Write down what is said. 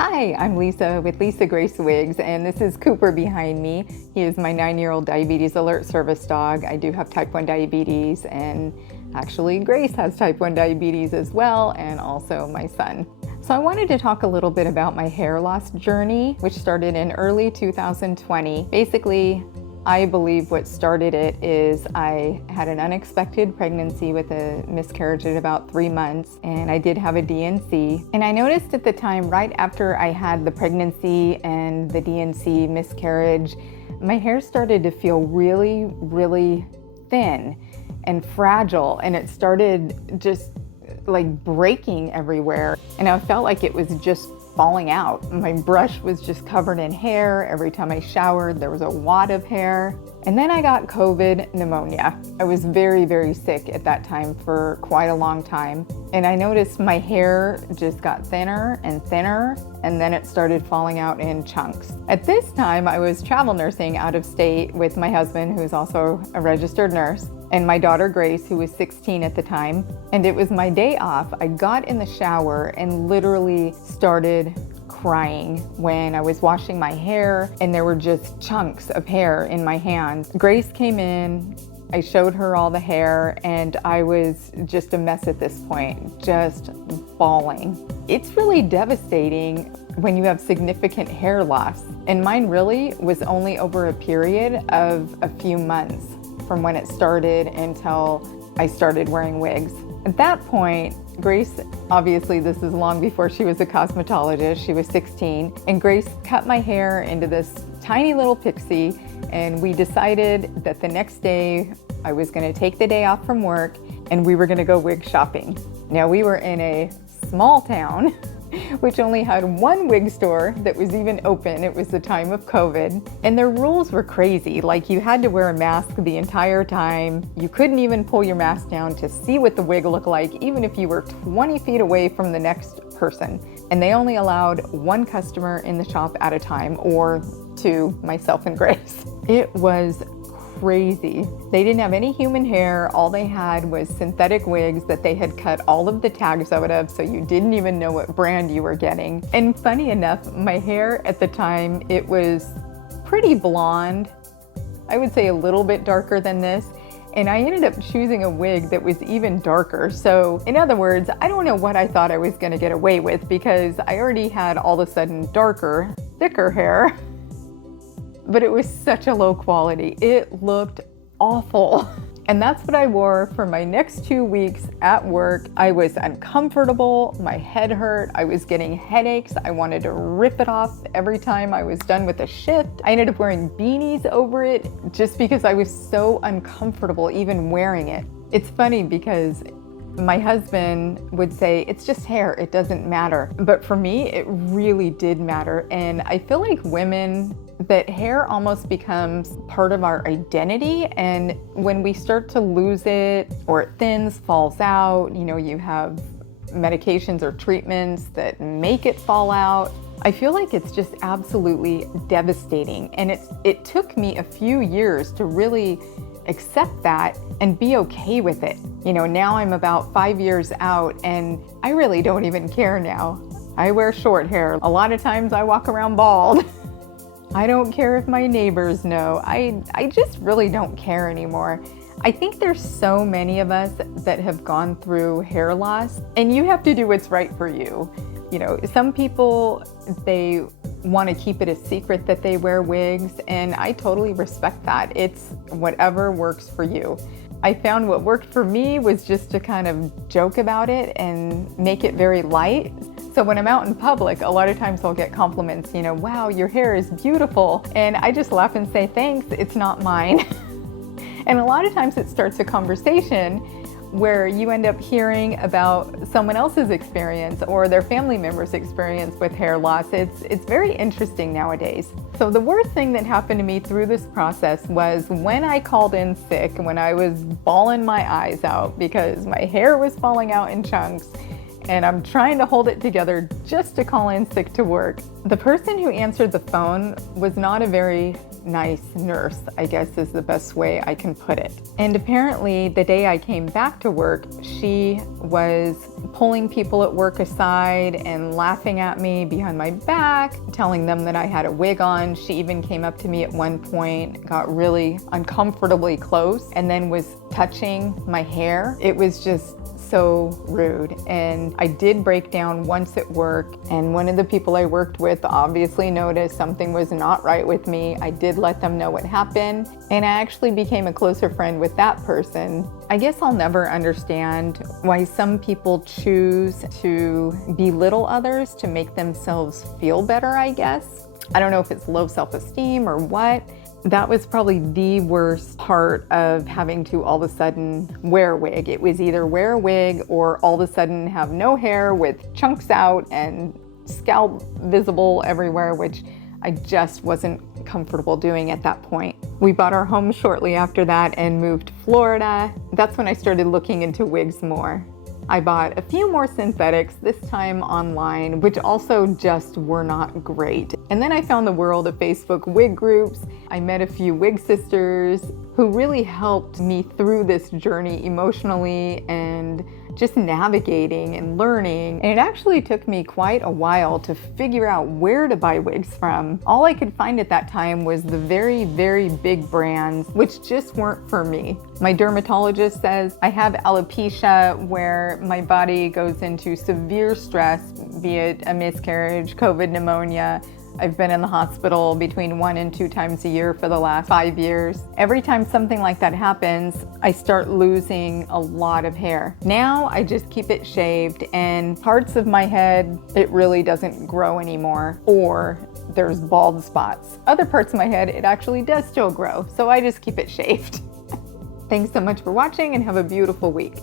Hi, I'm Lisa with Lisa Grace Wigs, and this is Cooper behind me. He is my 9-year-old diabetes alert service dog. I do have type 1 diabetes, and actually Grace has type 1 diabetes as well, and also my son. So I wanted to talk a little bit about my hair loss journey, which started in early 2020. Basically, I believe what started it is I had an unexpected pregnancy with a miscarriage at about 3 months, and I did have a D&C. And I noticed at the time, right after I had the pregnancy and the D&C miscarriage, my hair started to feel really, really thin and fragile, and it started just like breaking everywhere. And I felt like it was just falling out. My brush was just covered in hair. Every time I showered, there was a wad of hair. And then I got COVID pneumonia. I was very, very sick at that time for quite a long time. And I noticed my hair just got thinner and thinner, and then it started falling out in chunks. At this time, I was travel nursing out of state with my husband, who's also a registered nurse, and my daughter Grace, who was 16 at the time. And it was my day off. I got in the shower and literally started crying when I was washing my hair, and there were just chunks of hair in my hands. Grace came in, I showed her all the hair, and I was just a mess at this point, just bawling. It's really devastating when you have significant hair loss, and mine really was only over a period of a few months from when it started until I started wearing wigs. At that point, Grace, obviously this is long before she was a cosmetologist, she was 16, and Grace cut my hair into this tiny little pixie, and we decided that the next day I was gonna take the day off from work and we were gonna go wig shopping. Now we were in a small town which only had one wig store that was even open. It was the time of COVID, and their rules were crazy. Like, you had to wear a mask the entire time. You couldn't even pull your mask down to see what the wig looked like, even if you were 20 feet away from the next person. And they only allowed one customer in the shop at a time, or two, myself and Grace. It was crazy. They didn't have any human hair. All they had was synthetic wigs that they had cut all of the tags out of, so you didn't even know what brand you were getting. And funny enough, my hair at the time, it was pretty blonde. I would say a little bit darker than this. And I ended up choosing a wig that was even darker. So in other words, I don't know what I thought I was gonna get away with, because I already had all of a sudden darker, thicker hair. But it was such a low quality. It looked awful. And that's what I wore for my next 2 weeks at work. I was uncomfortable, my head hurt, I was getting headaches, I wanted to rip it off every time I was done with a shift. I ended up wearing beanies over it just because I was so uncomfortable even wearing it. It's funny because my husband would say, it's just hair, it doesn't matter. But for me, it really did matter. And I feel like women, that hair almost becomes part of our identity, and when we start to lose it, or it thins, falls out, you know, you have medications or treatments that make it fall out. I feel like it's just absolutely devastating, and it took me a few years to really accept that and be okay with it. You know, now I'm about 5 years out, and I really don't even care now. I wear short hair. A lot of times I walk around bald. I don't care if my neighbors know. I just really don't care anymore. I think there's so many of us that have gone through hair loss, and you have to do what's right for you. You know, some people, they want to keep it a secret that they wear wigs, and I totally respect that. It's whatever works for you. I found what worked for me was just to kind of joke about it and make it very light. So when I'm out in public, a lot of times I'll get compliments, you know, wow, your hair is beautiful. And I just laugh and say, thanks, it's not mine. And a lot of times it starts a conversation where you end up hearing about someone else's experience or their family member's experience with hair loss. It's very interesting nowadays. So the worst thing that happened to me through this process was when I called in sick, when I was bawling my eyes out because my hair was falling out in chunks, and I'm trying to hold it together just to call in sick to work. The person who answered the phone was not a very nice nurse, I guess is the best way I can put it. And apparently the day I came back to work, she was pulling people at work aside and laughing at me behind my back, telling them that I had a wig on. She even came up to me at one point, got really uncomfortably close, and then was touching my hair. It was just so rude. And I did break down once at work, and one of the people I worked with obviously noticed something was not right with me. I did let them know what happened, and I actually became a closer friend with that person. I guess I'll never understand why some people choose to belittle others to make themselves feel better, I guess. I don't know if it's low self-esteem or what. That was probably the worst part of having to all of a sudden wear a wig. It was either wear a wig or all of a sudden have no hair with chunks out and scalp visible everywhere, which I just wasn't comfortable doing at that point. We bought our home shortly after that and moved to Florida. That's when I started looking into wigs more. I bought a few more synthetics, this time online, which also just were not great. And then I found the world of Facebook wig groups. I met a few wig sisters who really helped me through this journey emotionally and just navigating and learning. And it actually took me quite a while to figure out where to buy wigs from. All I could find at that time was the very, very big brands, which just weren't for me. My dermatologist says I have alopecia, where my body goes into severe stress, be it a miscarriage, COVID, pneumonia. I've been in the hospital between 1 and 2 times a year for the last 5 years. Every time something like that happens, I start losing a lot of hair. Now I just keep it shaved, and parts of my head, it really doesn't grow anymore, or there's bald spots. Other parts of my head, it actually does still grow, so I just keep it shaved. Thanks so much for watching, and have a beautiful week.